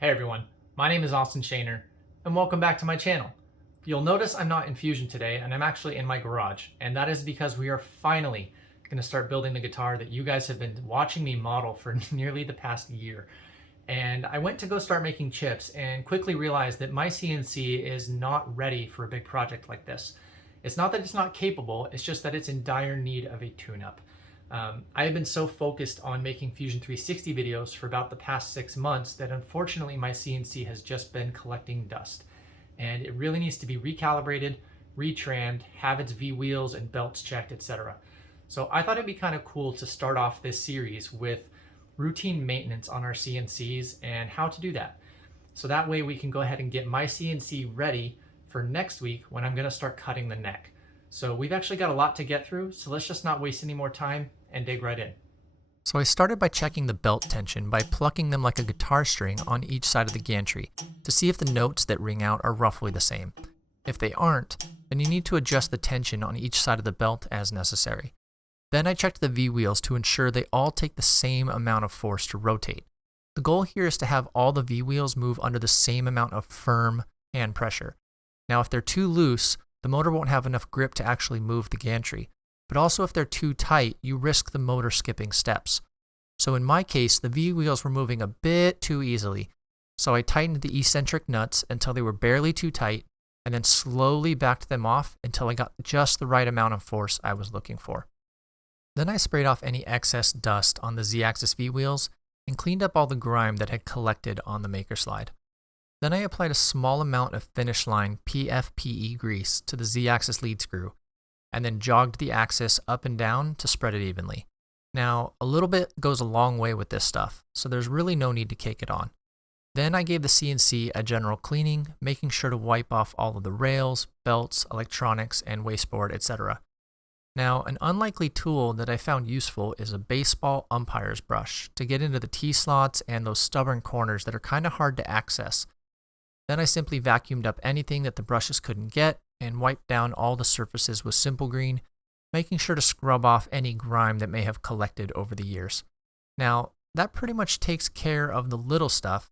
Hey everyone, my name is Austin Shaner, and welcome back to my channel. You'll notice I'm not in Fusion today, and I'm actually in my garage, and that is because we are finally going to start building the guitar that you guys have been watching me model for nearly the past year. And I went to go start making chips and quickly realized that my CNC is not ready for a big project like this. It's not that it's not capable, it's just that it's in dire need of a tune-up. I have been so focused on making Fusion 360 videos for about the past 6 months that unfortunately my CNC has just been collecting dust. And it really needs to be recalibrated, retrammed, have its V-wheels and belts checked, etc. So I thought it'd be kind of cool to start off this series with routine maintenance on our CNCs and how to do that. So that way we can go ahead and get my CNC ready for next week when I'm going to start cutting the neck. So we've actually got a lot to get through, so let's just not waste any more time and dig right in. So I started by checking the belt tension by plucking them like a guitar string on each side of the gantry to see if the notes that ring out are roughly the same. If they aren't, then you need to adjust the tension on each side of the belt as necessary. Then I checked the V-wheels to ensure they all take the same amount of force to rotate. The goal here is to have all the V-wheels move under the same amount of firm hand pressure. Now if they're too loose, the motor won't have enough grip to actually move the gantry. But also if they're too tight, you risk the motor skipping steps. So in my case, the V-wheels were moving a bit too easily. So I tightened the eccentric nuts until they were barely too tight, and then slowly backed them off until I got just the right amount of force I was looking for. Then I sprayed off any excess dust on the Z-axis V-wheels and cleaned up all the grime that had collected on the maker slide. Then I applied a small amount of finish line PFPE grease to the Z-axis lead screw, and then jogged the axis up and down to spread it evenly. Now, a little bit goes a long way with this stuff, so there's really no need to cake it on. Then I gave the CNC a general cleaning, making sure to wipe off all of the rails, belts, electronics, and wasteboard, etc. Now, an unlikely tool that I found useful is a baseball umpire's brush to get into the T-slots and those stubborn corners that are kind of hard to access. Then I simply vacuumed up anything that the brushes couldn't get and wiped down all the surfaces with Simple Green, making sure to scrub off any grime that may have collected over the years. Now, that pretty much takes care of the little stuff,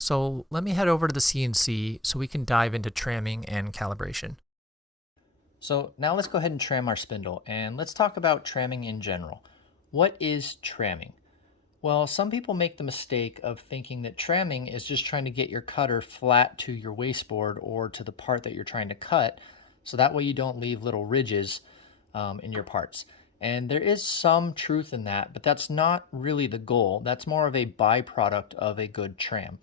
so let me head over to the CNC so we can dive into tramming and calibration. So now let's go ahead and tram our spindle, and let's talk about tramming in general. What is tramming? Well, some people make the mistake of thinking that tramming is just trying to get your cutter flat to your wasteboard or to the part that you're trying to cut, so that way you don't leave little ridges in your parts. And there is some truth in that, but that's not really the goal. That's more of a byproduct of a good tram.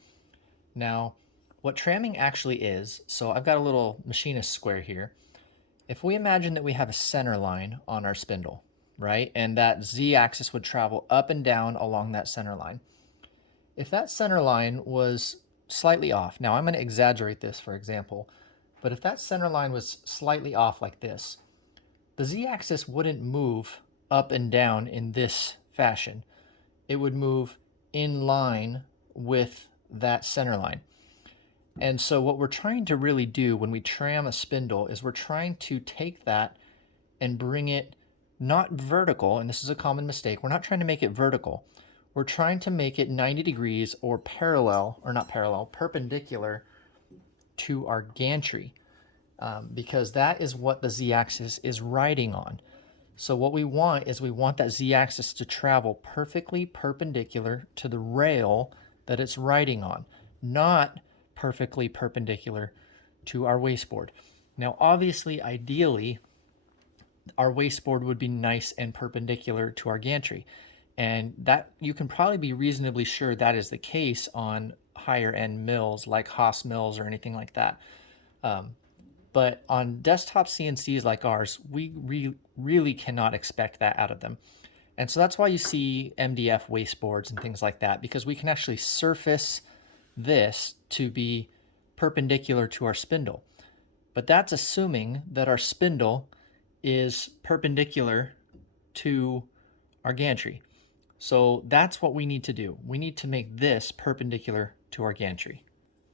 Now, what tramming actually is, so I've got a little machinist square here. If we imagine that we have a center line on our spindle, right? And that Z-axis would travel up and down along that center line. If that center line was slightly off, now I'm going to exaggerate this for example, but if that center line was slightly off like this, the Z-axis wouldn't move up and down in this fashion. It would move in line with that center line. And so what we're trying to really do when we tram a spindle is we're trying to take that and bring it not vertical, and this is a common mistake, we're not trying to make it vertical. We're trying to make it 90 degrees or parallel, or not parallel, perpendicular to our gantry, because that is what the Z-axis is riding on. So what we want is we want that Z-axis to travel perfectly perpendicular to the rail that it's riding on, not perfectly perpendicular to our wasteboard. Now obviously, ideally, our wasteboard would be nice and perpendicular to our gantry. And that you can probably be reasonably sure that is the case on higher end mills like Haas mills or anything like that. But on desktop CNCs like ours, we really cannot expect that out of them. And so that's why you see MDF wasteboards and things like that, because we can actually surface this to be perpendicular to our spindle. But that's assuming that our spindle is perpendicular to our gantry. So that's what we need to do. We need to make this perpendicular to our gantry.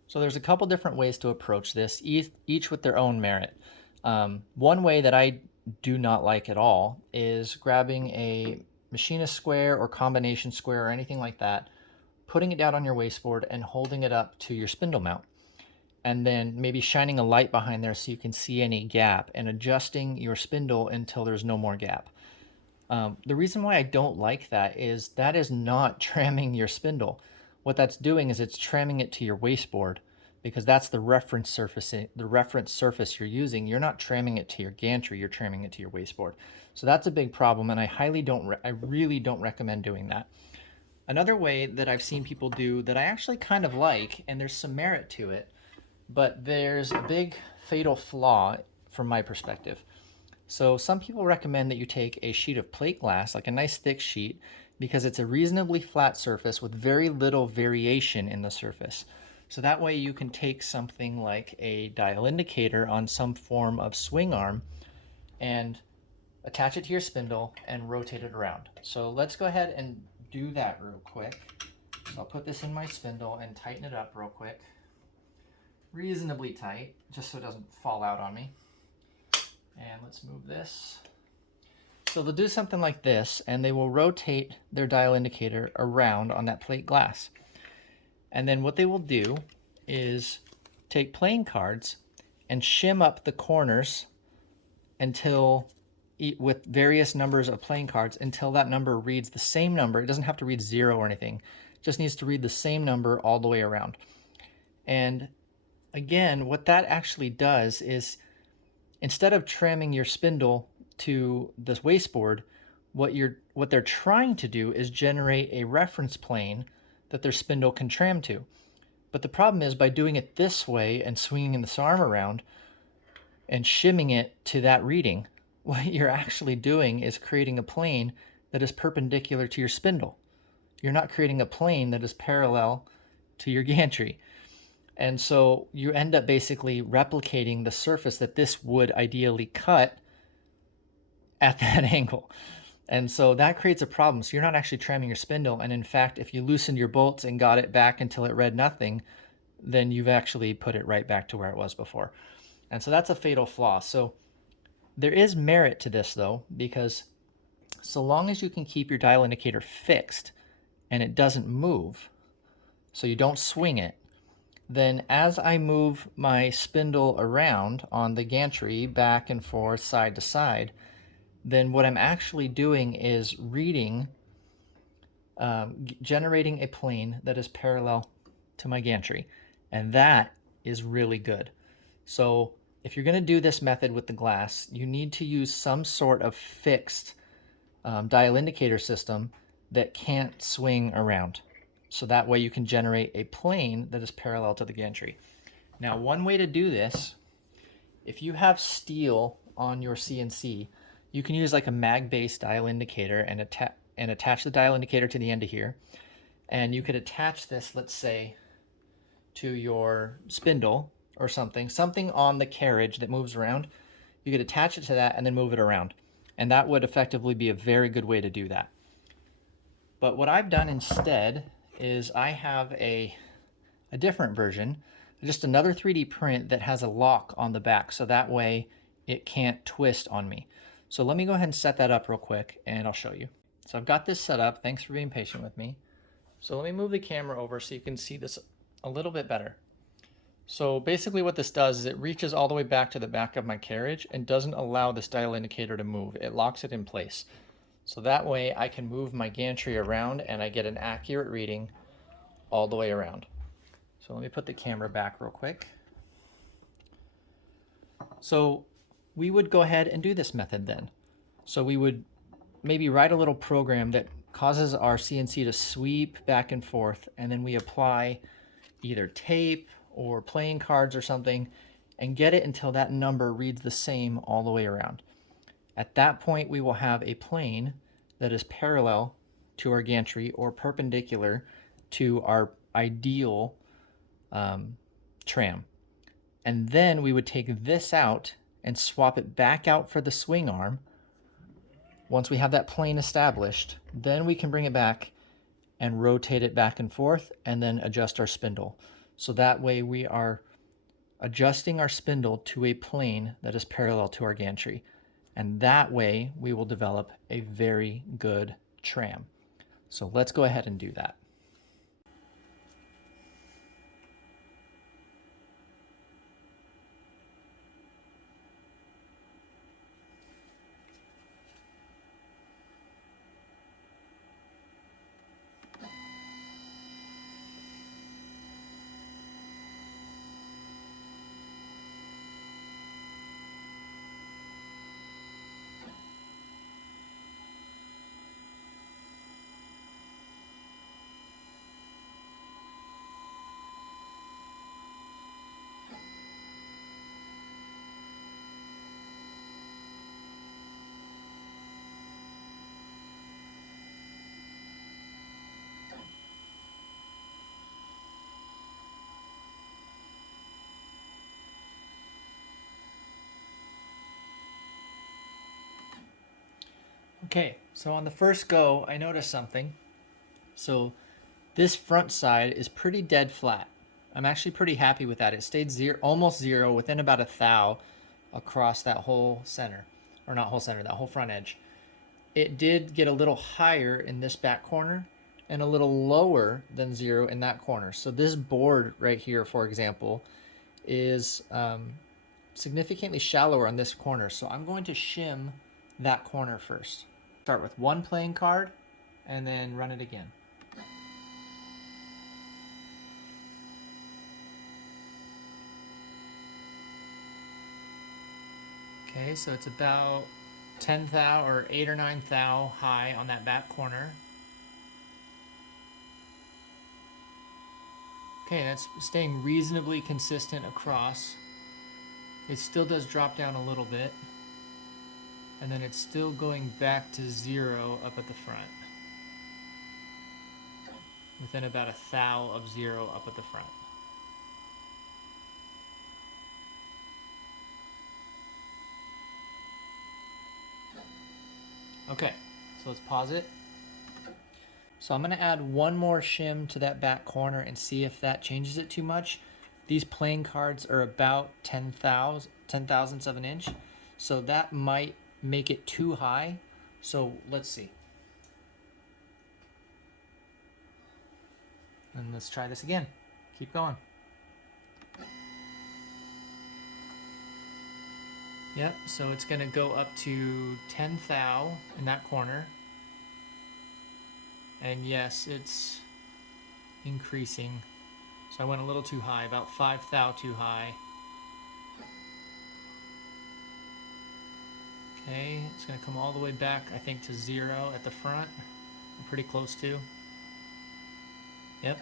So there's a couple different ways to approach this, each with their own merit. One way that I do not like at all is grabbing a machinist square or combination square or anything like that, putting it down on your wasteboard and holding it up to your spindle mount. And then maybe shining a light behind there so you can see any gap and adjusting your spindle until there's no more gap. The reason why I don't like that is not tramming your spindle. What that's doing is it's tramming it to your wasteboard, because that's the reference surface you're using. You're not tramming it to your gantry, you're tramming it to your wasteboard. So that's a big problem, and I really don't recommend doing that. Another way that I've seen people do that I actually kind of like, and there's some merit to it, but there's a big fatal flaw from my perspective. So some people recommend that you take a sheet of plate glass, like a nice thick sheet, because it's a reasonably flat surface with very little variation in the surface. So that way you can take something like a dial indicator on some form of swing arm and attach it to your spindle and rotate it around. So let's go ahead and do that real quick. So I'll put this in my spindle and tighten it up real quick. Reasonably tight, just so it doesn't fall out on me. And let's move this. So they'll do something like this, and they will rotate their dial indicator around on that plate glass. And then what they will do is take playing cards and shim up the corners until, with various numbers of playing cards, until that number reads the same number. It doesn't have to read 0 or anything. It just needs to read the same number all the way around. And again, what that actually does is, instead of tramming your spindle to this wasteboard, what they're trying to do is generate a reference plane that their spindle can tram to. But the problem is, by doing it this way and swinging this arm around and shimming it to that reading, what you're actually doing is creating a plane that is perpendicular to your spindle. You're not creating a plane that is parallel to your gantry. And so you end up basically replicating the surface that this would ideally cut at that angle. And so that creates a problem. So you're not actually tramming your spindle. And in fact, if you loosened your bolts and got it back until it read nothing, then you've actually put it right back to where it was before. And so that's a fatal flaw. So there is merit to this though, because so long as you can keep your dial indicator fixed and it doesn't move, so you don't swing it, then as I move my spindle around on the gantry back and forth, side to side, then what I'm actually doing is reading, generating a plane that is parallel to my gantry. And that is really good. So if you're going to do this method with the glass, you need to use some sort of fixed dial indicator system that can't swing around. So that way you can generate a plane that is parallel to the gantry. Now, one way to do this, if you have steel on your CNC, you can use like a mag-based dial indicator and attach the dial indicator to the end of here. And you could attach this, let's say, to your spindle or something on the carriage that moves around. You could attach it to that and then move it around. And that would effectively be a very good way to do that. But what I've done instead is I have a different version, just another 3D print that has a lock on the back, so that way it can't twist on me. So let me go ahead and set that up real quick and I'll show you. So I've got this set up. Thanks for being patient with me. So let me move the camera over so you can see this a little bit better. So basically what this does is it reaches all the way back to the back of my carriage and doesn't allow this dial indicator to move. It locks it in place. So that way I can move my gantry around and I get an accurate reading all the way around. So let me put the camera back real quick. So we would go ahead and do this method then. So we would maybe write a little program that causes our CNC to sweep back and forth, and then we apply either tape or playing cards or something and get it until that number reads the same all the way around. At that point, we will have a plane that is parallel to our gantry or perpendicular to our ideal tram. And then we would take this out and swap it back out for the swing arm. Once we have that plane established, then we can bring it back and rotate it back and forth and then adjust our spindle. So that way we are adjusting our spindle to a plane that is parallel to our gantry. And that way we will develop a very good tram. So let's go ahead and do that. Okay, so on the first go, I noticed something. So this front side is pretty dead flat. I'm actually pretty happy with that. It stayed almost zero within about a thou across that whole center, or not whole center, that whole front edge. It did get a little higher in this back corner and a little lower than zero in that corner. So this board right here, for example, is significantly shallower on this corner. So I'm going to shim that corner first. Start with one playing card and then run it again. Okay, so it's about 10 thou or 8 or 9 thou high on that back corner. Okay, that's staying reasonably consistent across. It still does drop down a little bit. And then it's still going back to zero up at the front. Within about a thou of zero up at the front. Okay, so let's pause it. So I'm going to add one more shim to that back corner and see if that changes it too much. These playing cards are about 10 thousandths of an inch, so that might make it too high. So let's see. And let's try this again. Keep going. Yep, so it's going to go up to 10 thou in that corner. And yes, it's increasing. So I went a little too high, about 5 thou too high. Okay, it's going to come all the way back, I think, to zero at the front. I'm pretty close to. Yep.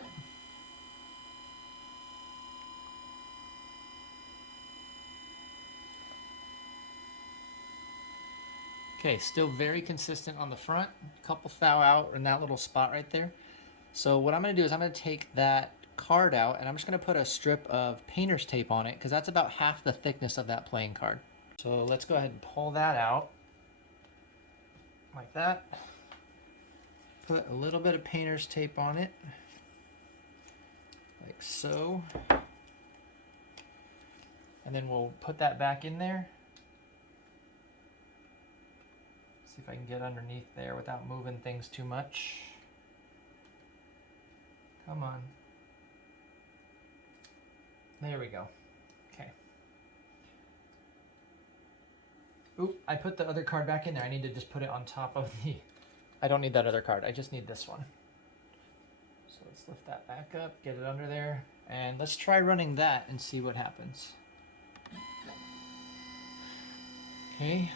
Okay, still very consistent on the front. A couple thou out in that little spot right there. So what I'm going to do is I'm going to take that card out and I'm just going to put a strip of painter's tape on it because that's about half the thickness of that playing card. So let's go ahead and pull that out like that. Put a little bit of painter's tape on it like so. And then we'll put that back in there. See if I can get underneath there without moving things too much. Come on. There we go. Okay. Oop, I put the other card back in there. I need to just put it on top of the... I don't need that other card. I just need this one. So let's lift that back up, get it under there, and let's try running that and see what happens. Okay.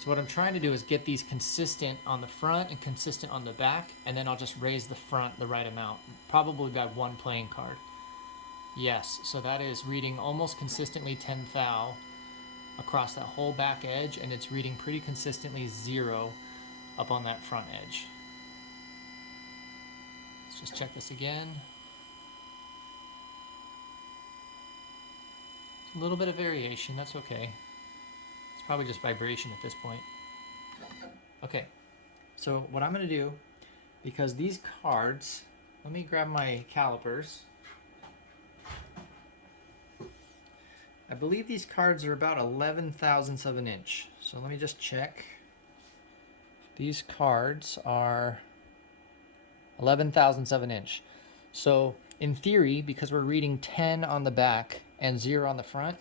So what I'm trying to do is get these consistent on the front and consistent on the back, and then I'll just raise the front the right amount, probably by one playing card. Yes, so that is reading almost consistently 10 thou across that whole back edge, and it's reading pretty consistently zero up on that front edge. Let's just check this again. A little bit of variation, that's okay. It's probably just vibration at this point. Okay, so what I'm going to do, because these cards, let me grab my calipers. I believe these cards are about 11 thousandths of an inch. So let me just check. These cards are 11 thousandths of an inch. So in theory, because we're reading 10 on the back and 0 on the front,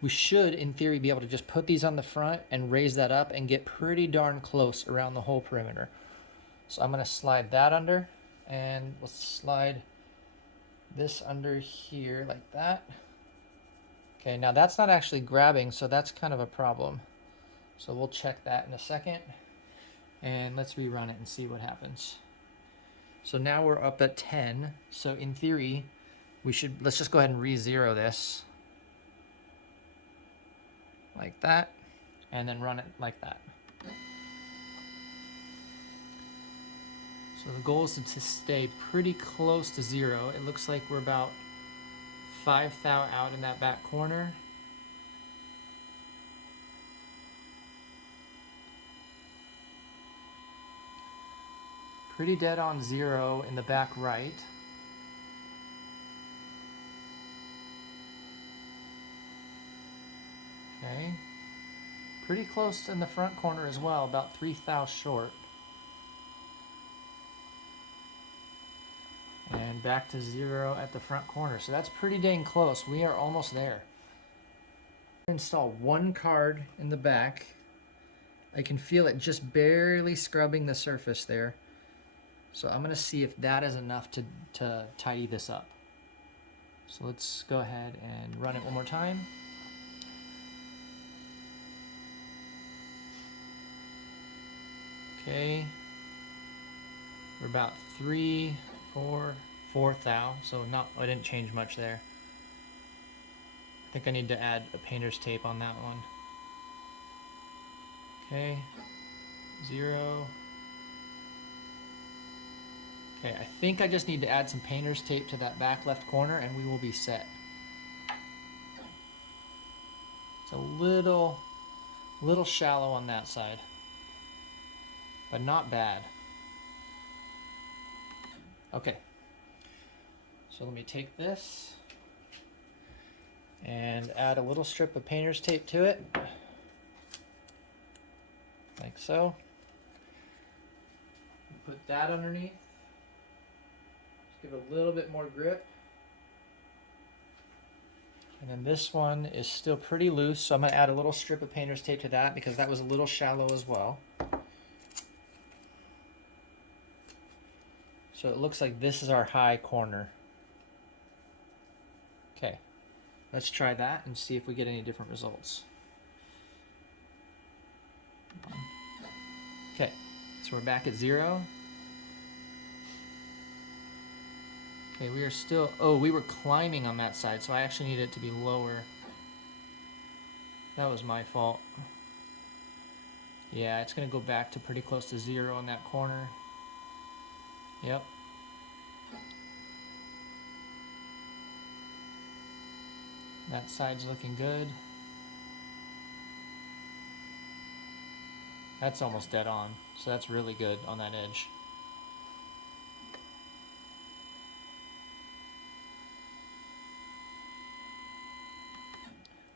we should, in theory, be able to just put these on the front and raise that up and get pretty darn close around the whole perimeter. So I'm going to slide that under, and we'll slide this under here like that. Okay, now that's not actually grabbing, so that's kind of a problem. So we'll check that in a second, and let's rerun it and see what happens. So now we're up at 10. So in theory, we should, let's just go ahead and re-zero this. Like that, and then run it like that. So the goal is to stay pretty close to zero. It looks like we're about 5 thou out in that back corner. Pretty dead on 0 in the back right. Okay. Pretty close in the front corner as well, about 3 thou short. And back to 0 at the front corner. So that's pretty dang close. We are almost there. Install 1 card in the back. I can feel it just barely scrubbing the surface there. So I'm going to see if that is enough to tidy this up. So let's go ahead and run it one more time. Okay. We're about 3, 4 thou, so I didn't change much there. I think I need to add a painter's tape on that one. Okay, 0. Okay, I think I just need to add some painter's tape to that back left corner and we will be set. It's a little shallow on that side, but not bad. Okay, so let me take this and add a little strip of painter's tape to it, like so. Put that underneath. Just give it a little bit more grip. And then this one is still pretty loose, so I'm going to add a little strip of painter's tape to that because that was a little shallow as well. So it looks like this is our high corner. Okay, let's try that and see if we get any different results. Okay, so we're back at 0. Okay, we are still, oh, we were climbing on that side, so I actually need it to be lower. That was my fault. Yeah, it's gonna go back to pretty close to 0 in that corner. Yep. That side's looking good. That's almost dead on, so that's really good on that edge.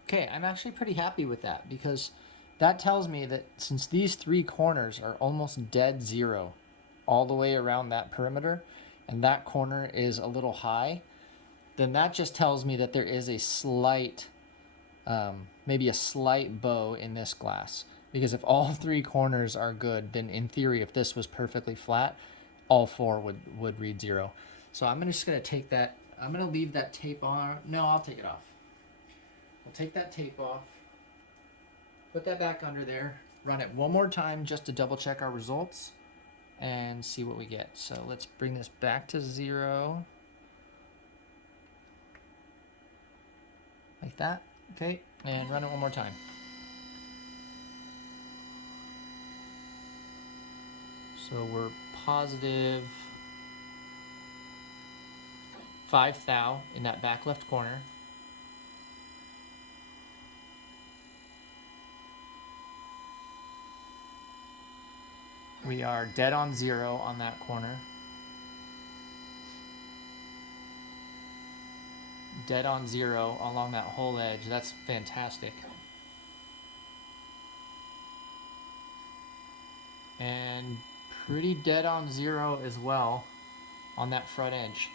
Okay, I'm actually pretty happy with that because that tells me that since these 3 corners are almost dead 0 all the way around that perimeter, and that corner is a little high, then that just tells me that there is a slight, maybe a slight bow in this glass. Because if all 3 corners are good, then in theory, if this was perfectly flat, all 4 would read 0. So I'm just gonna take that, I'm gonna leave that tape on. No, I'll take it off. I'll take that tape off, put that back under there, run it one more time just to double check our results and see what we get. So let's bring this back to 0. Like that, okay, and run it one more time. So we're positive 5 thou in that back left corner. We are dead on 0 on that corner. Dead on 0 along that whole edge. That's fantastic. And pretty dead on 0 as well on that front edge.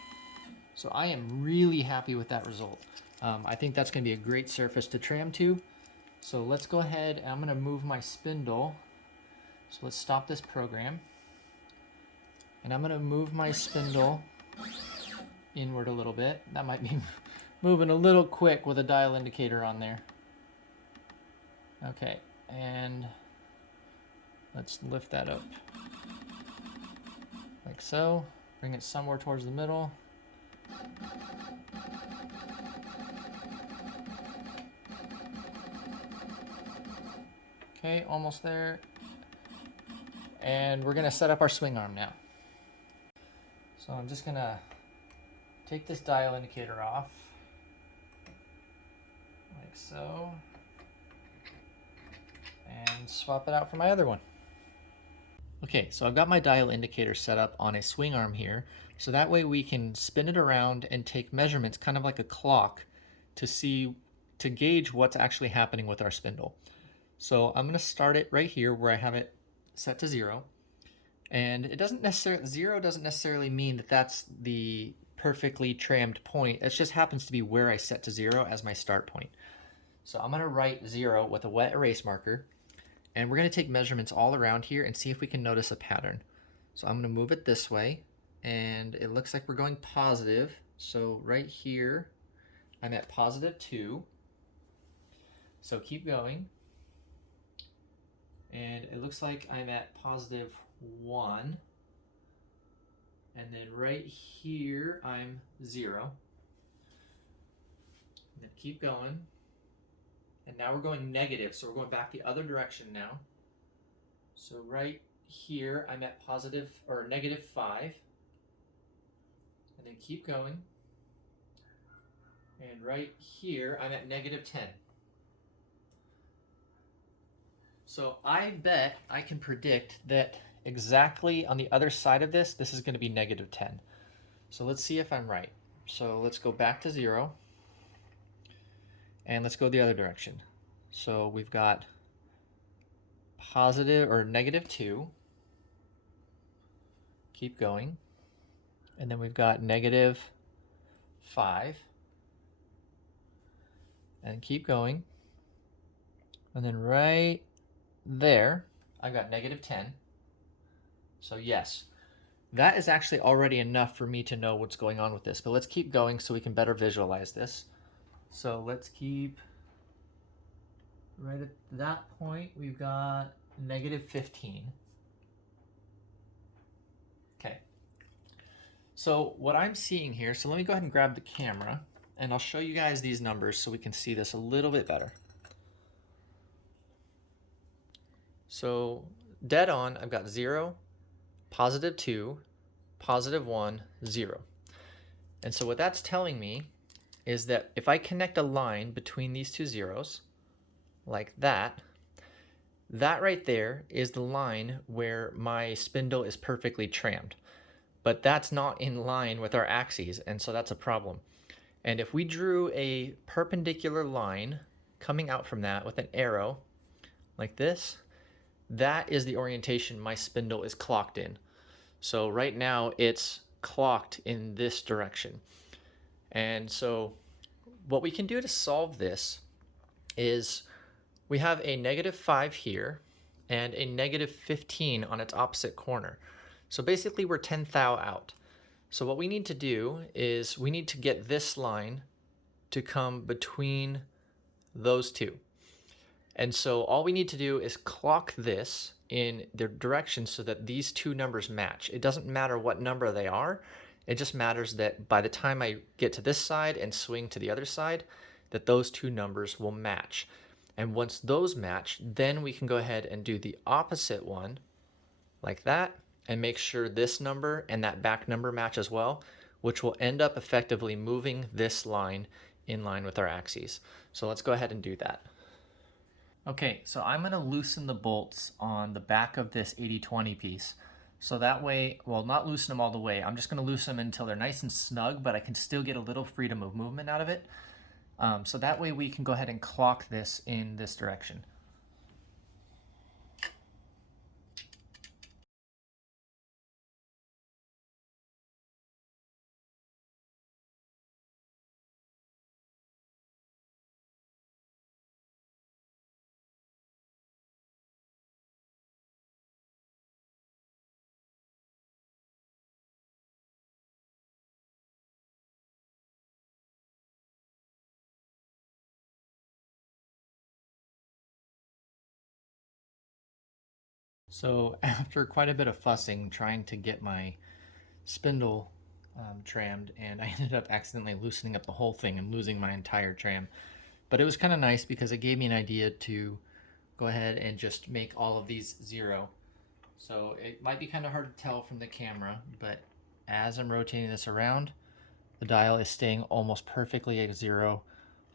So I am really happy with that result. I think that's going to be a great surface to tram to. So let's go ahead and I'm going to move my spindle. So let's stop this program. And I'm going to move my spindle inward a little bit. That might be moving a little quick with a dial indicator on there. Okay, and let's lift that up like so. Bring it somewhere towards the middle. Okay, almost there. And we're gonna set up our swing arm now. So I'm just gonna take this dial indicator off. like so. And swap it out for my other one. Okay, so I've got my dial indicator set up on a swing arm here, so that way we can spin it around and take measurements kind of like a clock to gauge what's actually happening with our spindle. So I'm going to start it right here where I have it set to 0. And it doesn't necessarily, 0 doesn't necessarily mean that that's the perfectly trammed point. It just happens to be where I set to 0 as my start point. So I'm going to write 0 with a wet erase marker. And we're going to take measurements all around here and see if we can notice a pattern. So I'm going to move it this way, and it looks like we're going positive. So right here, I'm at +2. So keep going. And it looks like I'm at +1. And then right here, I'm 0. And then keep going. And now we're going negative, so we're going back the other direction now. So right here, I'm at -5. And then keep going. And right here, I'm at -10. So I bet I can predict that exactly on the other side of this is going to be -10. So let's see if I'm right. So let's go back to 0. And let's go the other direction. So we've got -2. Keep going. And then we've got -5. And keep going. And then right there, I've got -10. So yes, that is actually already enough for me to know what's going on with this. But let's keep going so we can better visualize this. So let's keep right at that point. We've got -15. Okay. So what I'm seeing here, so let me go ahead and grab the camera and I'll show you guys these numbers so we can see this a little bit better. So dead on, I've got 0, +2, +1, 0. And so what that's telling me is that if I connect a line between these two zeros, like that, that right there is the line where my spindle is perfectly trammed. But that's not in line with our axes, and so that's a problem. And if we drew a perpendicular line coming out from that with an arrow, like this, that is the orientation my spindle is clocked in. So right now it's clocked in this direction. And so what we can do to solve this is we have a -5 here and a -15 on its opposite corner. So basically we're 10 thou out. So what we need to do is we need to get this line to come between those two. And so all we need to do is clock this in their direction so that these two numbers match. It doesn't matter what number they are. It just matters that by the time I get to this side and swing to the other side, that those two numbers will match. And once those match, then we can go ahead and do the opposite one like that and make sure this number and that back number match as well, which will end up effectively moving this line in line with our axes. So let's go ahead and do that. Okay, so I'm going to loosen the bolts on the back of this 80-20 piece. So that way, well, not loosen them all the way. I'm just going to loosen them until they're nice and snug, but I can still get a little freedom of movement out of it. So that way we can go ahead and clock this in this direction. So after quite a bit of fussing trying to get my spindle trammed, and I ended up accidentally loosening up the whole thing and losing my entire tram. But it was kind of nice because it gave me an idea to go ahead and just make all of these 0. So it might be kind of hard to tell from the camera, but as I'm rotating this around, the dial is staying almost perfectly at 0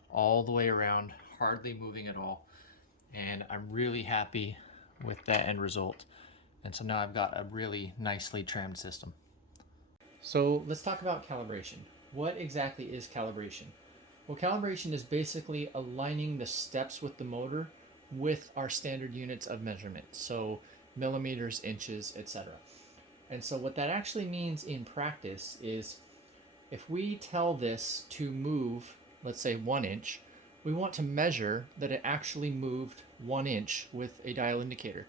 all the way around, hardly moving at all. And I'm really happy with that end result. And so now I've got a really nicely trammed system. So let's talk about calibration. What exactly is calibration? Well, calibration is basically aligning the steps with the motor with our standard units of measurement. So millimeters, inches, etc. And so what that actually means in practice is if we tell this to move, let's say 1 inch, we want to measure that it actually moved 1 inch with a dial indicator.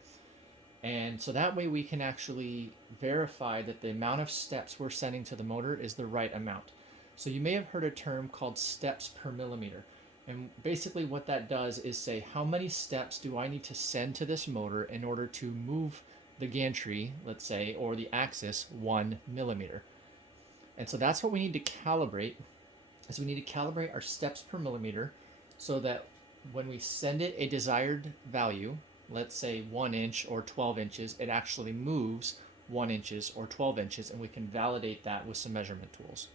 And so that way we can actually verify that the amount of steps we're sending to the motor is the right amount. So you may have heard a term called steps per millimeter. And basically what that does is say, how many steps do I need to send to this motor in order to move the gantry, let's say, or the axis 1 millimeter. And so that's what we need to calibrate, is we need to calibrate our steps per millimeter so that when we send it a desired value, let's say 1 inch or 12 inches, it actually moves 1 inches or 12 inches, and we can validate that with some measurement tools.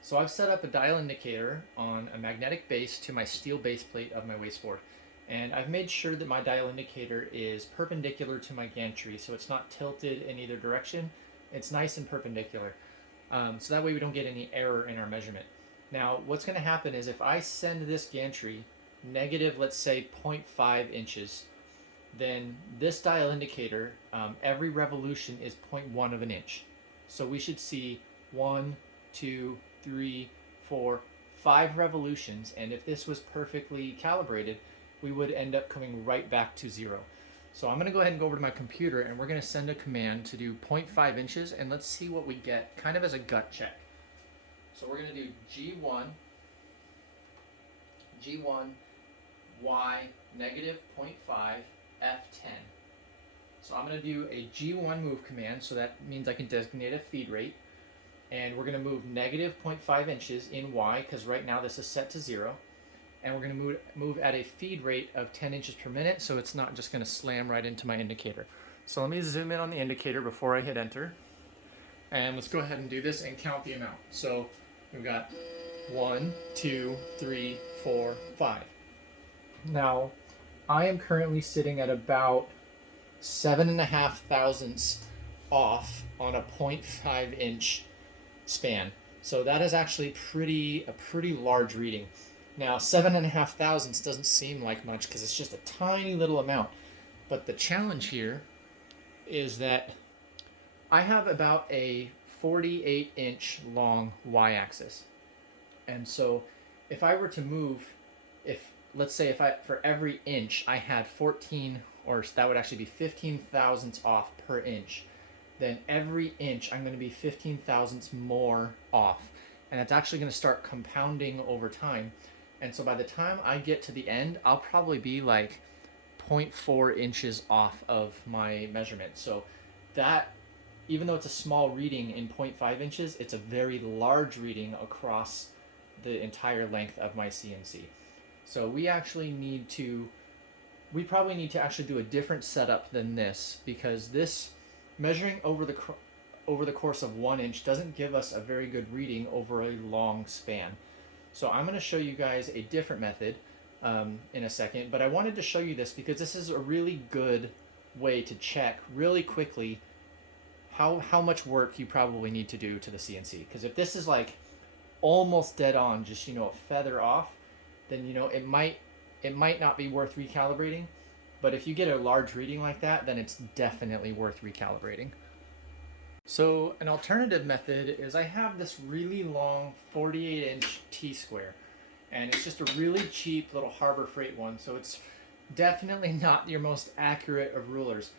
So I've set up a dial indicator on a magnetic base to my steel base plate of my wasteboard. And I've made sure that my dial indicator is perpendicular to my gantry, so it's not tilted in either direction. It's nice and perpendicular. So that way we don't get any error in our measurement. Now, what's going to happen is if I send this gantry negative, let's say 0.5 inches, then this dial indicator, every revolution is 0.1 of an inch. So we should see 1, 2, 3, 4, 5 revolutions, and if this was perfectly calibrated, we would end up coming right back to 0. So I'm going to go ahead and go over to my computer, and we're going to send a command to do 0.5 inches, and let's see what we get, kind of as a gut check. So we're going to do G1, Y, negative 0.5, F10. So I'm going to do a G1 move command, so that means I can designate a feed rate. And we're going to move negative 0.5 inches in Y, because right now this is set to 0. And we're going to move at a feed rate of 10 inches per minute, so it's not just going to slam right into my indicator. So let me zoom in on the indicator before I hit enter. And let's go ahead and do this and count the amount. So we've got 1, 2, 3, 4, 5. Now, I am currently sitting at about 7.5 thousandths off on a 0.5 inch span. So that is actually a pretty large reading. Now, 7.5 thousandths doesn't seem like much because it's just a tiny little amount. But the challenge here is that I have about a 48 inch long y-axis. And so if I were to move, let's say for every inch I had 14, or that would actually be 15 thousandths off per inch, then every inch I'm going to be 15 thousandths more off. And it's actually going to start compounding over time. And so by the time I get to the end, I'll probably be like 0.4 inches off of my measurement. So that, even though it's a small reading in 0.5 inches, it's a very large reading across the entire length of my CNC. So we probably need to actually do a different setup than this, because this measuring over the course of 1 inch doesn't give us a very good reading over a long span. So I'm going to show you guys a different method in a second, but I wanted to show you this because this is a really good way to check really quickly how much work you probably need to do to the CNC. Because if this is like almost dead on, just a feather off, then it might not be worth recalibrating. But if you get a large reading like that, then it's definitely worth recalibrating. So an alternative method is I have this really long 48-inch T-square, and it's just a really cheap little Harbor Freight one, so it's definitely not your most accurate of rulers.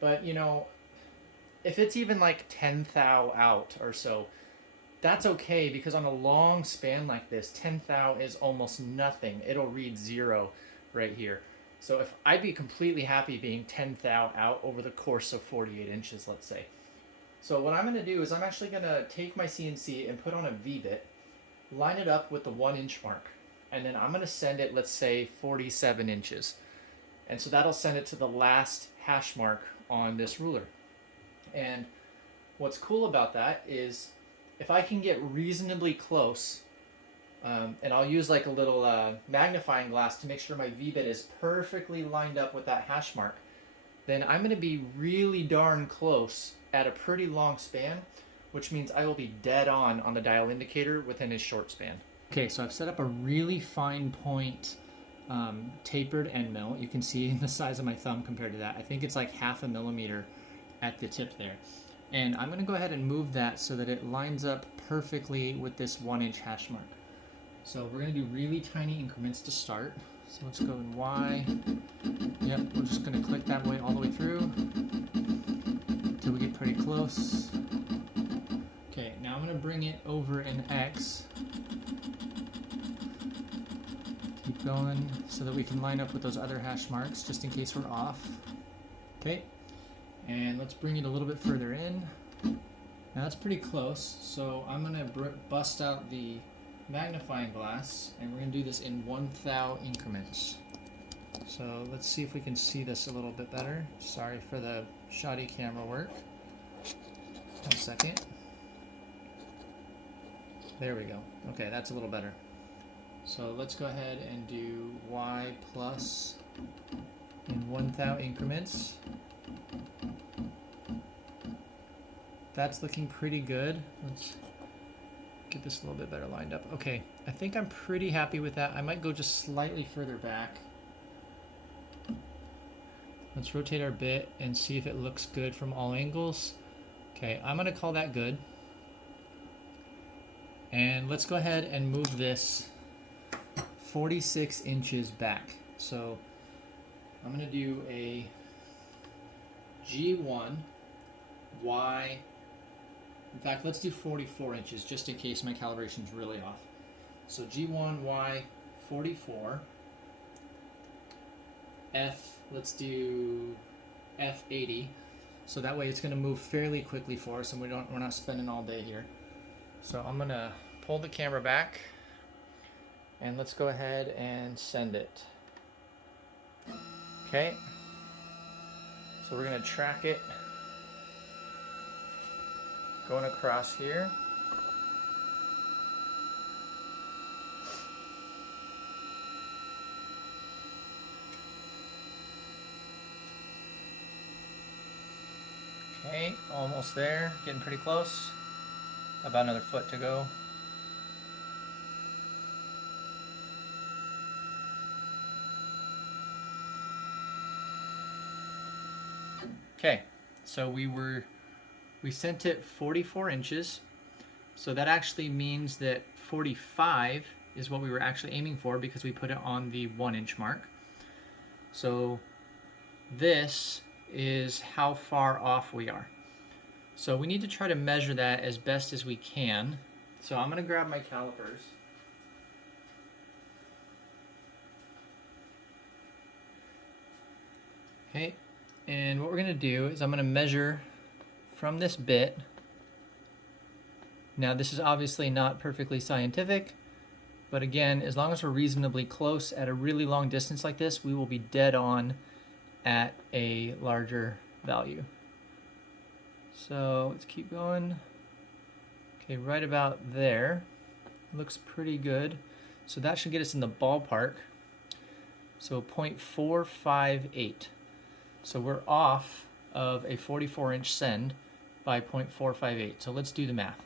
But if it's even like 10 thou out or so, that's okay, because on a long span like this, 10 thou is almost nothing. It'll read 0 right here. So if I'd be completely happy being 10 thou out over the course of 48 inches, let's say. So what I'm going to do is I'm actually going to take my CNC and put on a V-bit, line it up with the 1 inch mark, and then I'm going to send it, let's say, 47 inches. And so that'll send it to the last hash mark on this ruler. And what's cool about that is if I can get reasonably close And I'll use like a little magnifying glass to make sure my V-bit is perfectly lined up with that hash mark. Then I'm going to be really darn close at a pretty long span, which means I will be dead on the dial indicator within a short span. Okay, so I've set up a really fine point tapered end mill. You can see the size of my thumb compared to that. I think it's like 0.5 millimeter at the tip there. And I'm going to go ahead and move that so that it lines up perfectly with this 1-inch hash mark. So we're going to do really tiny increments to start. So let's go in Y. Yep, we're just going to click that way all the way through until we get pretty close. Okay, now I'm going to bring it over in X. Keep going so that we can line up with those other hash marks just in case we're off. Okay, and let's bring it a little bit further in. Now that's pretty close, so I'm going to bust out the magnifying glass, and we're going to do this in 1/1000 increments. So let's see if we can see this a little bit better. Sorry for the shoddy camera work. 1 second. There we go. Okay, that's a little better. So let's go ahead and do Y plus in 1/1000 increments. That's looking pretty good. Let's get this a little bit better lined up. Okay, I think I'm pretty happy with that. I might go just slightly further back. Let's rotate our bit and see if it looks good from all angles. Okay, I'm gonna call that good. And let's go ahead and move this 46 inches back. So I'm gonna do a G1 Y. In fact, let's do 44 inches just in case my calibration is really off. So G1, Y, 44. F, let's do F80. So that way it's going to move fairly quickly for us and we're not spending all day here. So I'm going to pull the camera back and let's go ahead and send it. Okay. So we're going to track it. Going across here. Okay, almost there, getting pretty close. About another foot to go. Okay, so we sent it 44 inches, so that actually means that 45 is what we were actually aiming for because we put it on the 1-inch mark. So this is how far off we are. So we need to try to measure that as best as we can. So I'm going to grab my calipers. Okay, and what we're going to do is I'm going to measure from this bit. Now this is obviously not perfectly scientific, but again, as long as we're reasonably close at a really long distance like this, we will be dead on at a larger value. So let's keep going. Okay, right about there. Looks pretty good. So that should get us in the ballpark. So 0.458. So we're off of a 44-inch send by 0.458. So let's do the math.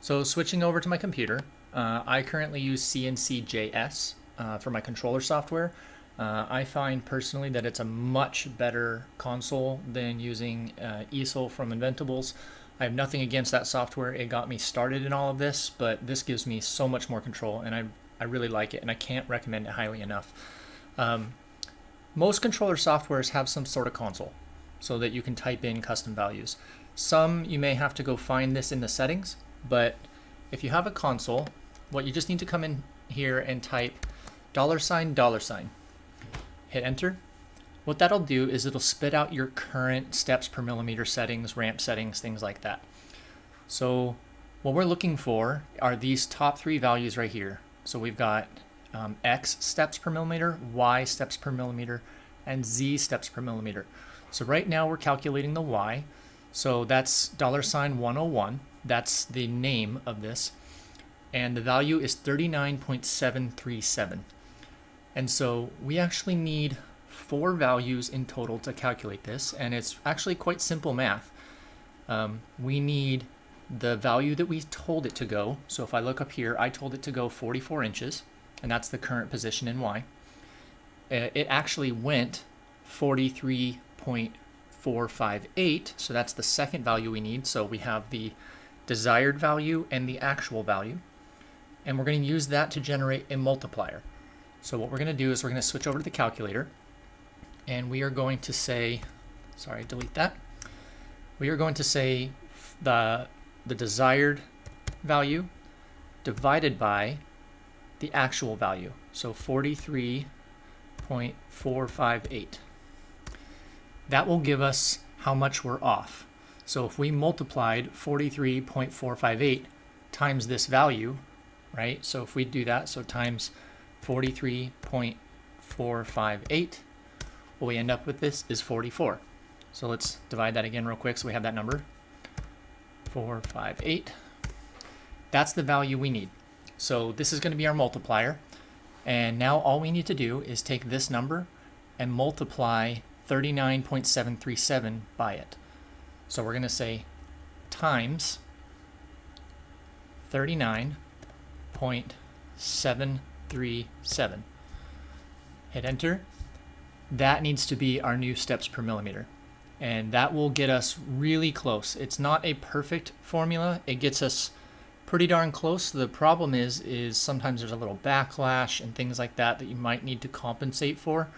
So switching over to my computer, I currently use CNC JS for my controller software. I find personally that it's a much better console than using easel from Inventables. I have nothing against that software. It got me started in all of this, but this gives me so much more control, and I really like it, and I can't recommend it highly enough. Most controller softwares have some sort of console so that you can type in custom values. Some you may have to go find this in the settings, but if you have a console, what you just need to come in here and type $$. Hit enter. What that'll do is it'll spit out your current steps per millimeter settings, ramp settings, things like that. So what we're looking for are these top 3 values right here. So we've got X steps per millimeter, Y steps per millimeter, and Z steps per millimeter. So right now we're calculating the Y. So that's $101. That's the name of this. and the value is 39.737. And so we actually need 4 values in total to calculate this, and it's actually quite simple math. We need the value that we told it to go. So if I look up here, I told it to go 44 inches, and that's the current position in Y. It actually went 43.458, so that's the second value we need. So we have the desired value and the actual value, and we're going to use that to generate a multiplier. So what we're going to do is we're going to switch over to the calculator, and we are going to say, sorry, delete that. We are going to say the desired value divided by the actual value, so 43.458. That will give us how much we're off. So if we multiplied 43.458 times this value, right? So if we do that, so times 43.458, what we end up with this is 44. So let's divide that again real quick so we have that number. 458. That's the value we need. So this is going to be our multiplier. And now all we need to do is take this number and multiply 39.737 by it. So we're going to say times 39.737. Hit enter. That needs to be our new steps per millimeter. And that will get us really close. It's not a perfect formula. It gets us pretty darn close. The problem is sometimes there's a little backlash and things like that that you might need to compensate for.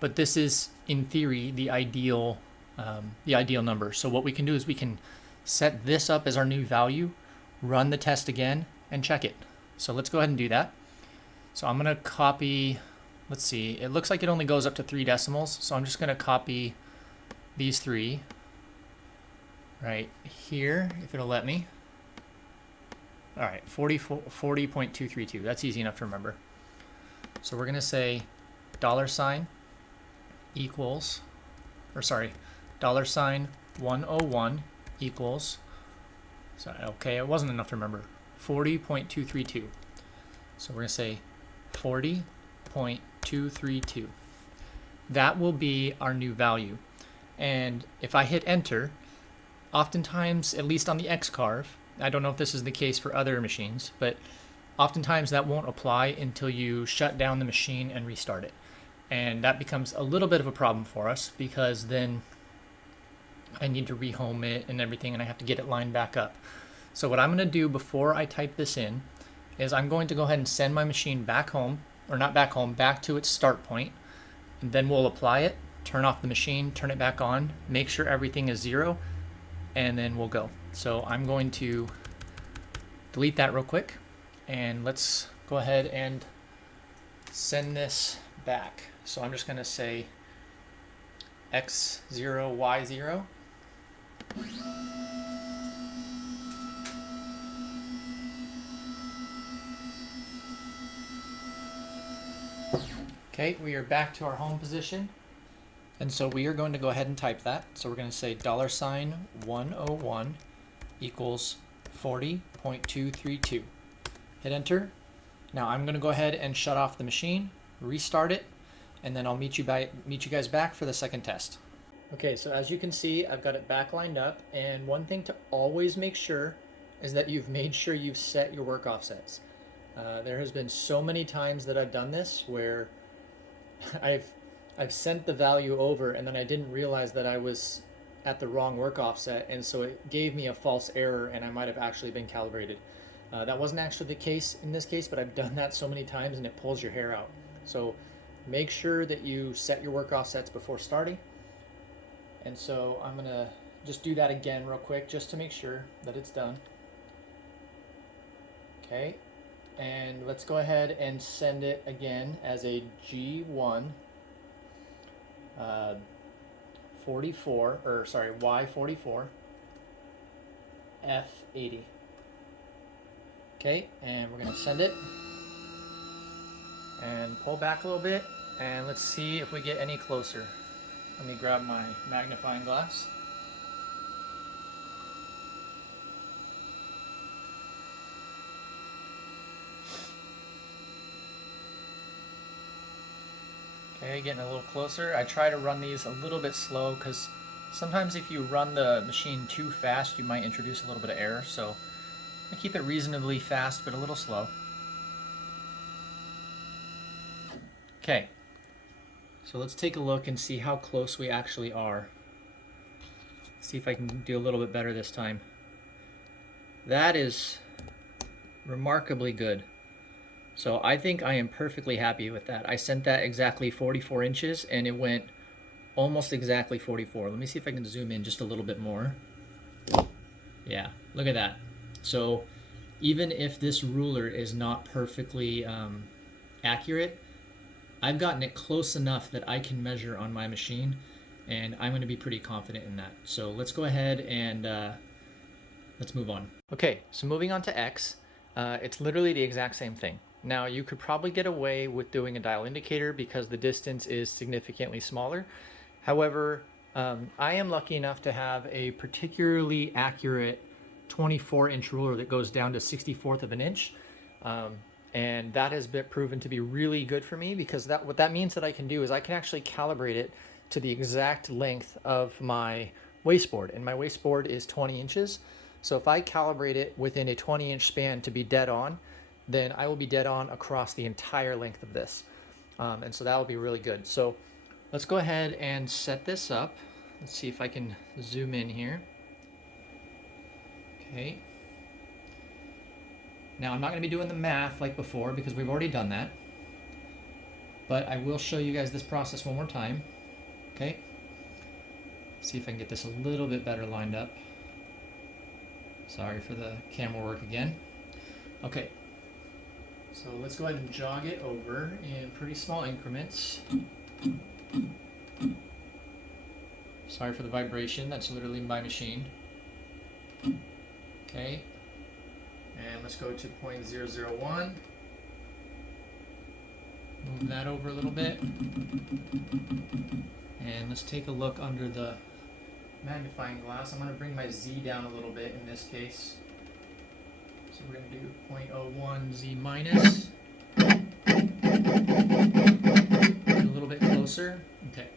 But this is, in theory, the ideal number. So what we can do is we can set this up as our new value, run the test again, and check it. So let's go ahead and do that. So I'm going to copy, let's see, it looks like it only goes up to 3 decimals. So I'm just going to copy these 3 right here, if it'll let me. All right, 40.232. That's easy enough to remember. So we're going to say $sign equals, or sorry, $101 equals, sorry, okay, it wasn't enough to remember, 40.232. So we're going to say 40.232. That will be our new value. And if I hit enter, oftentimes, at least on the Xcarve, I don't know if this is the case for other machines, but oftentimes that won't apply until you shut down the machine and restart it. And that becomes a little bit of a problem for us because then I need to rehome it and everything, and I have to get it lined back up. So what I'm going to do before I type this in is I'm going to go ahead and send my machine back home, or not back home, back to its start point, and then we'll apply it, turn off the machine, turn it back on, make sure everything is 0, and then we'll go. So I'm going to delete that real quick, and let's go ahead and send this back. So I'm just going to say X0, Y0. Okay, we are back to our home position. And so we are going to go ahead and type that. So we're going to say $101 equals 40.232. Hit enter. Now I'm going to go ahead and shut off the machine, restart it, and then I'll meet you guys back for the second test. Okay, so as you can see, I've got it back lined up, and one thing to always make sure is that you've made sure you've set your work offsets. There has been so many times that I've done this where I've sent the value over and then I didn't realize that I was at the wrong work offset, and so it gave me a false error and I might have actually been calibrated. That wasn't actually the case in this case, but I've done that so many times and it pulls your hair out. So make sure that you set your work offsets before starting. And so I'm going to just do that again real quick just to make sure that it's done. Okay, and let's go ahead and send it again as a G1 44, or sorry, Y44 F80. Okay, and we're going to send it and pull back a little bit, and let's see if we get any closer. Let me grab my magnifying glass. Okay, getting a little closer. I try to run these a little bit slow because sometimes if you run the machine too fast, you might introduce a little bit of error. So I keep it reasonably fast, but a little slow. Okay, so let's take a look and see how close we actually are. See if I can do a little bit better this time. That is remarkably good. So I think I am perfectly happy with that. I sent that exactly 44 inches and it went almost exactly 44. Let me see if I can zoom in just a little bit more. Yeah, look at that. So even if this ruler is not perfectly accurate, I've gotten it close enough that I can measure on my machine, and I'm going to be pretty confident in that. So let's go ahead and let's move on. Okay, so moving on to X, it's literally the exact same thing. Now you could probably get away with doing a dial indicator because the distance is significantly smaller. However, I am lucky enough to have a particularly accurate 24-inch ruler that goes down to 1/64 of an inch. And that has been proven to be really good for me because what that means that I can do is I can actually calibrate it to the exact length of my wasteboard. And my wasteboard is 20 inches. So if I calibrate it within a 20-inch span to be dead on, then I will be dead on across the entire length of this. And so that will be really good. So let's go ahead and set this up. Let's see if I can zoom in here. Okay. Now I'm not going to be doing the math like before because we've already done that. But I will show you guys this process one more time. Okay. See if I can get this a little bit better lined up. Sorry for the camera work again. Okay. So let's go ahead and jog it over in pretty small increments. Sorry for the vibration, that's literally my machine. Okay. And let's go to 0.001. Move that over a little bit. And let's take a look under the magnifying glass. I'm going to bring my Z down a little bit in this case. So we're going to do 0.01 Z minus. Get a little bit closer. Okay.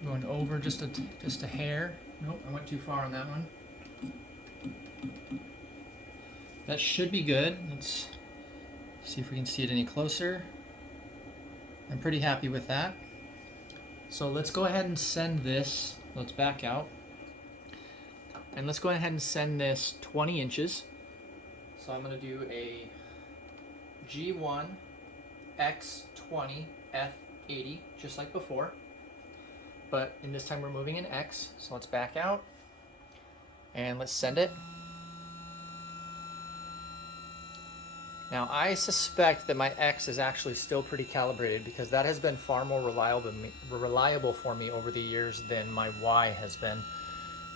And going over just a hair. Nope, I went too far on that one. That should be good. Let's see if we can see it any closer. I'm pretty happy with that. So let's go ahead and send this, let's back out. And let's go ahead and send this 20 inches. So I'm going to do a G1 X20 F80, just like before. But in this time we're moving in X, so let's back out. And let's send it. Now I suspect that my X is actually still pretty calibrated because that has been far more reliable for me over the years than my Y has been.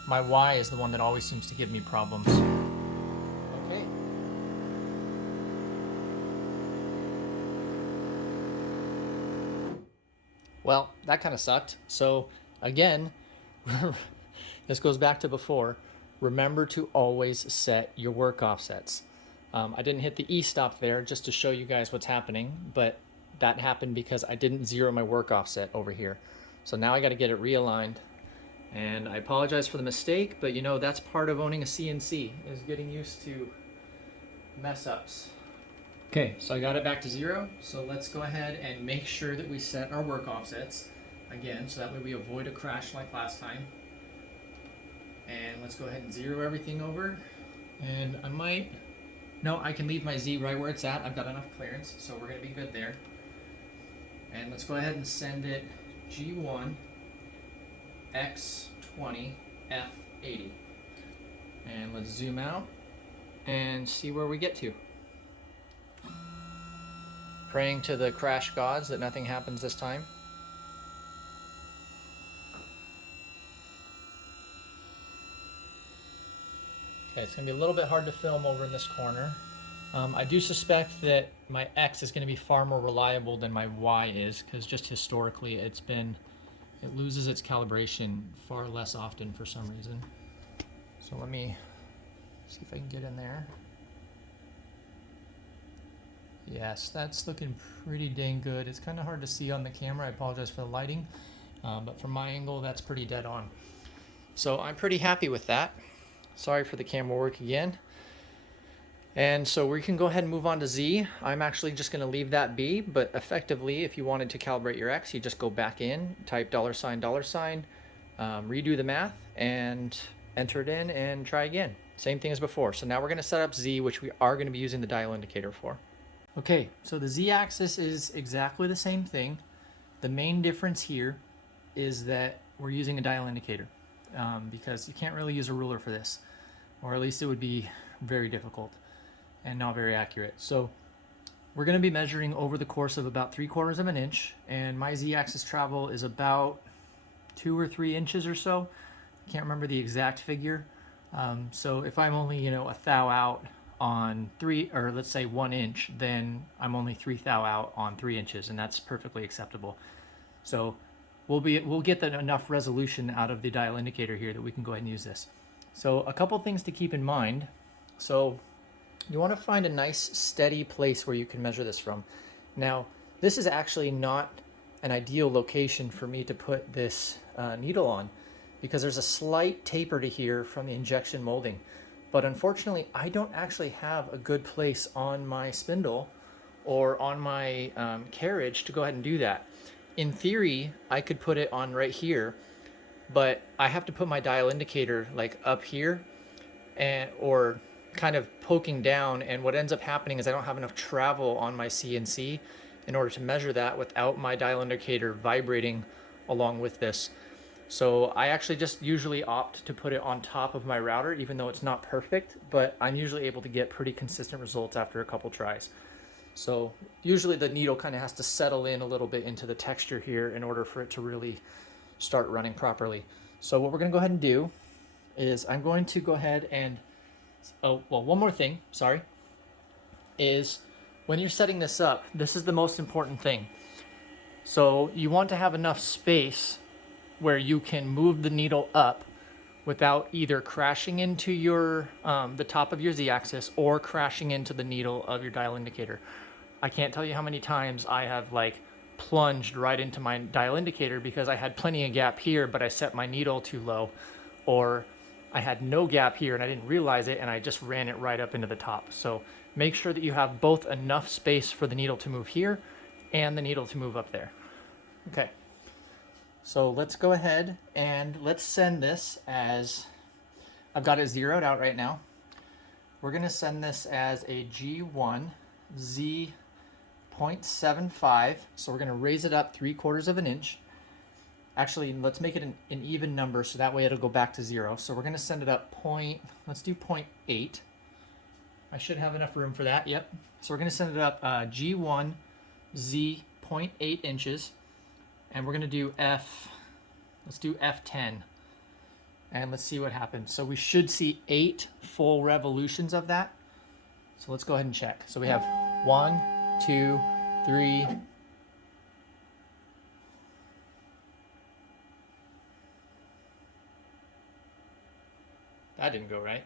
My Y is the one that always seems to give me problems. Okay. Well, that kind of sucked. So again, this goes back to before. Remember to always set your work offsets. I didn't hit the E-stop there just to show you guys what's happening, but that happened because I didn't zero my work offset over here. So now I got to get it realigned. And I apologize for the mistake, but you know, that's part of owning a CNC, is getting used to mess ups. Okay, so I got it back to 0. So let's go ahead and make sure that we set our work offsets again, so that way we avoid a crash like last time. And let's go ahead and 0 everything over. And I can leave my Z right where it's at. I've got enough clearance, so we're going to be good there. And let's go ahead and send it G1 X20 F80. And let's zoom out and see where we get to. Praying to the crash gods that nothing happens this time. Okay, it's going to be a little bit hard to film over in this corner. I do suspect that my X is going to be far more reliable than my Y is, because just historically it loses its calibration far less often for some reason. So let me see if I can get in there. Yes, that's looking pretty dang good. It's kind of hard to see on the camera. I apologize for the lighting, but from my angle, that's pretty dead on. So I'm pretty happy with that. Sorry for the camera work again. And so we can go ahead and move on to Z. I'm actually just going to leave that be, but effectively, if you wanted to calibrate your X, you just go back in, type $, redo the math, and enter it in and try again. Same thing as before. So now we're going to set up Z, which we are going to be using the dial indicator for. Okay, so the Z-axis is exactly the same thing. The main difference here is that we're using a dial indicator because you can't really use a ruler for this, or at least it would be very difficult and not very accurate. So we're going to be measuring over the course of about 3/4 of an inch, and my Z-axis travel is about 2 or 3 inches or so. I can't remember the exact figure. So if I'm only, a thou out on 3, or let's say 1 inch, then I'm only 3 thou out on 3 inches, and that's perfectly acceptable. So we'll get enough resolution out of the dial indicator here that we can go ahead and use this. So a couple things to keep in mind. So you want to find a nice steady place where you can measure this from. Now, this is actually not an ideal location for me to put this needle on, because there's a slight taper to here from the injection molding. But unfortunately, I don't actually have a good place on my spindle or on my carriage to go ahead and do that. In theory, I could put it on right here, but I have to put my dial indicator like up here or kind of poking down, and what ends up happening is I don't have enough travel on my CNC in order to measure that without my dial indicator vibrating along with this. So I actually just usually opt to put it on top of my router, even though it's not perfect, but I'm usually able to get pretty consistent results after a couple tries. So usually the needle kind of has to settle in a little bit into the texture here in order for it to really start running properly. So what we're going to go ahead and do is I'm going to go ahead and, one more thing, sorry, is when you're setting this up, this is the most important thing. So you want to have enough space where you can move the needle up without either crashing into your the top of your Z-axis or crashing into the needle of your dial indicator. I can't tell you how many times I have plunged right into my dial indicator because I had plenty of gap here, but I set my needle too low, or I had no gap here and I didn't realize it and I just ran it right up into the top. So make sure that you have both enough space for the needle to move here and the needle to move up there. Okay. So let's go ahead and let's send this as, I've got it zeroed out right now. We're going to send this as a G1 Z 0.75. So we're going to raise it up 3/4 of an inch. Actually, let's make it an even number so that way it'll go back to 0. So we're going to send it up let's do 0.8. I should have enough room for that. Yep. So we're going to send it up G1 Z 0.8 inches. And we're going to do let's do F10, and let's see what happens. So we should see 8 full revolutions of that. So let's go ahead and check. So we have 1, 2, 3. That didn't go right.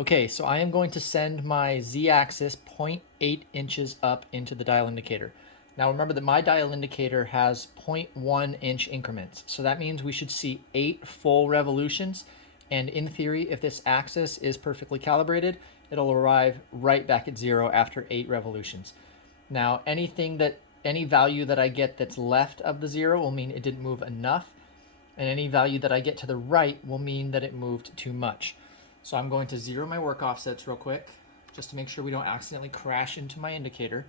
Okay, so I am going to send my Z-axis 0.8 inches up into the dial indicator. Now remember that my dial indicator has 0.1 inch increments. So that means we should see 8 full revolutions. And in theory, if this axis is perfectly calibrated, it'll arrive right back at 0 after 8 revolutions. Now any value that I get that's left of the 0 will mean it didn't move enough. And any value that I get to the right will mean that it moved too much. So I'm going to zero my work offsets real quick, just to make sure we don't accidentally crash into my indicator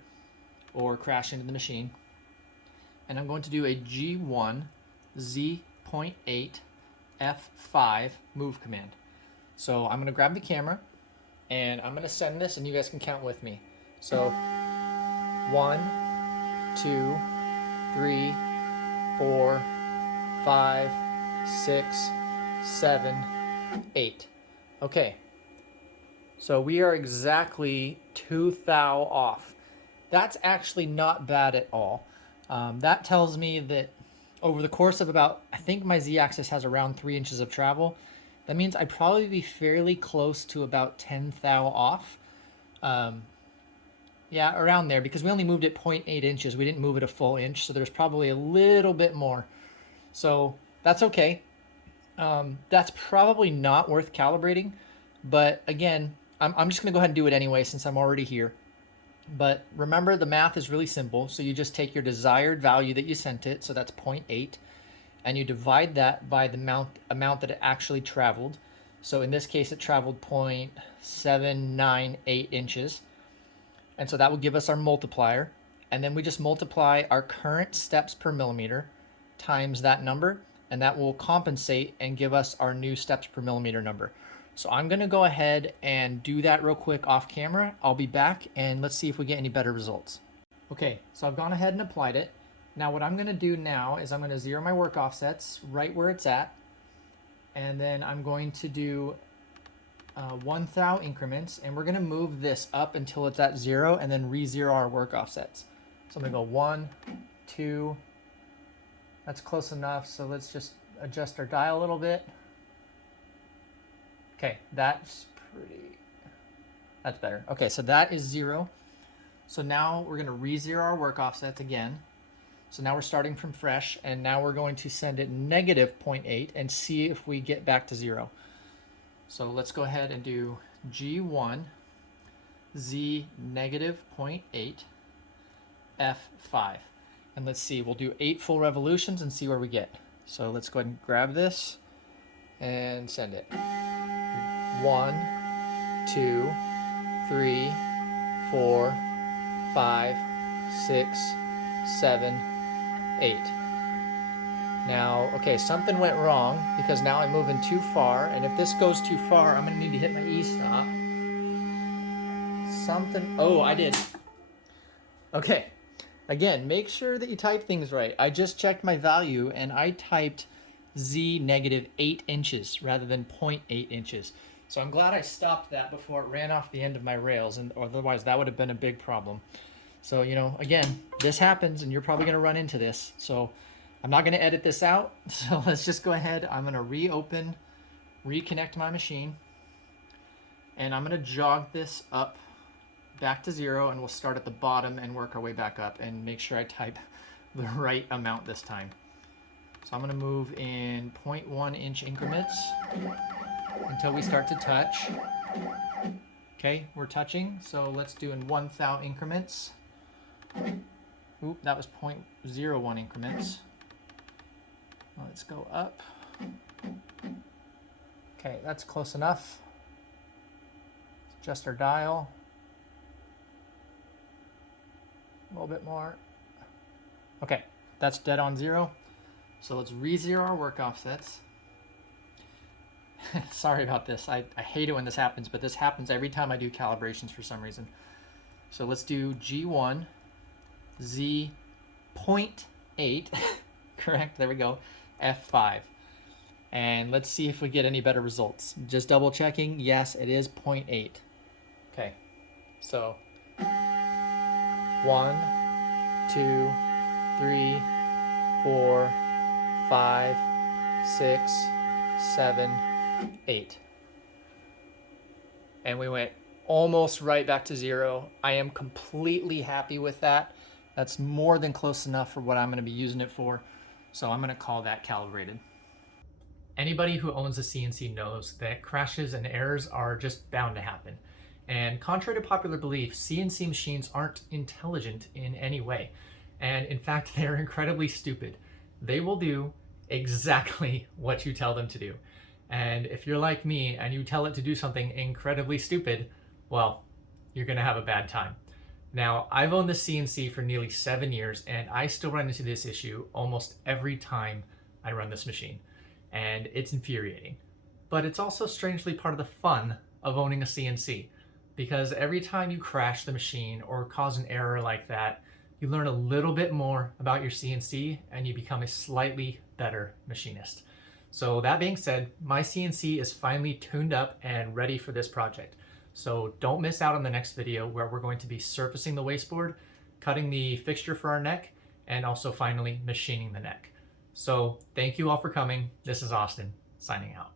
or crash into the machine. And I'm going to do a G1 Z 0.8 F5 move command. So I'm going to grab the camera and I'm going to send this, and you guys can count with me. So 1, 2, 3, 4, 5, 6, 7, 8. Okay, so we are exactly 2 thou off. That's actually not bad at all. That tells me that over the course of about, I think my Z-axis has around 3 inches of travel. That means I'd probably be fairly close to about 10 thou off. Yeah, around there, because we only moved it 0.8 inches. We didn't move it a full inch, so there's probably a little bit more. So that's okay. That's probably not worth calibrating, but again, I'm just gonna go ahead and do it anyway since I'm already here. But remember, the math is really simple. So you just take your desired value that you sent it, so that's 0.8, and you divide that by the amount that it actually traveled. So in this case, it traveled 0.798 inches. And so that will give us our multiplier. And then we just multiply our current steps per millimeter times that number, and that will compensate and give us our new steps per millimeter number. So I'm gonna go ahead and do that real quick off camera. I'll be back and let's see if we get any better results. Okay, so I've gone ahead and applied it. Now what I'm gonna do now is I'm gonna zero my work offsets right where it's at. And then I'm going to do 1 thou increments, and we're gonna move this up until it's at 0 and then re-zero our work offsets. So I'm gonna go 1, 2, that's close enough. So let's just adjust our dial a little bit. Okay, that's better. Okay, so that is 0. So now we're gonna re-zero our work offsets again. So now we're starting from fresh, and now we're going to send it negative 0.8 and see if we get back to 0. So let's go ahead and do G1, Z negative 0.8, F5. And let's see, we'll do 8 full revolutions and see where we get. So let's go ahead and grab this and send it. 1, 2, 3, 4, 5, 6, 7, 8. Now, okay, something went wrong because now I'm moving too far, and if this goes too far, I'm gonna need to hit my E-stop. Oh, I did. Okay, again, make sure that you type things right. I just checked my value and I typed Z negative 8 inches rather than 0.8 inches. So I'm glad I stopped that before it ran off the end of my rails, and otherwise that would have been a big problem. So, you know, again, this happens and you're probably gonna run into this. So I'm not gonna edit this out. So let's just go ahead. I'm gonna reconnect my machine, and I'm gonna jog this up back to 0, and we'll start at the bottom and work our way back up and make sure I type the right amount this time. So I'm gonna move in 0.1 inch increments until we start to touch. Okay, we're touching, so let's do in 1 thou increments. Oop, that was 0.01 increments. Let's go up. Okay, that's close enough. Let's adjust our dial. A little bit more. Okay, that's dead on 0. So let's re-zero our work offsets. Sorry about this. I hate it when this happens, but this happens every time I do calibrations for some reason. So let's do G1, Z 0.8, correct, there we go, F5. And let's see if we get any better results. Just double checking, yes, it is 0.8. Okay, so 1, 2, 3, 4, 5, 6, 7, 8. And we went almost right back to 0. I am completely happy with that. That's more than close enough for what I'm going to be using it for. So I'm going to call that calibrated. Anybody who owns a CNC knows that crashes and errors are just bound to happen. And contrary to popular belief, CNC machines aren't intelligent in any way. And in fact, they're incredibly stupid. They will do exactly what you tell them to do. And if you're like me and you tell it to do something incredibly stupid, well, you're gonna have a bad time. Now, I've owned the CNC for nearly 7 years, and I still run into this issue almost every time I run this machine. And it's infuriating. But it's also strangely part of the fun of owning a CNC, because every time you crash the machine or cause an error like that, you learn a little bit more about your CNC and you become a slightly better machinist. So that being said, my CNC is finally tuned up and ready for this project. So don't miss out on the next video where we're going to be surfacing the wasteboard, cutting the fixture for our neck, and also finally machining the neck. So thank you all for coming. This is Austin, signing out.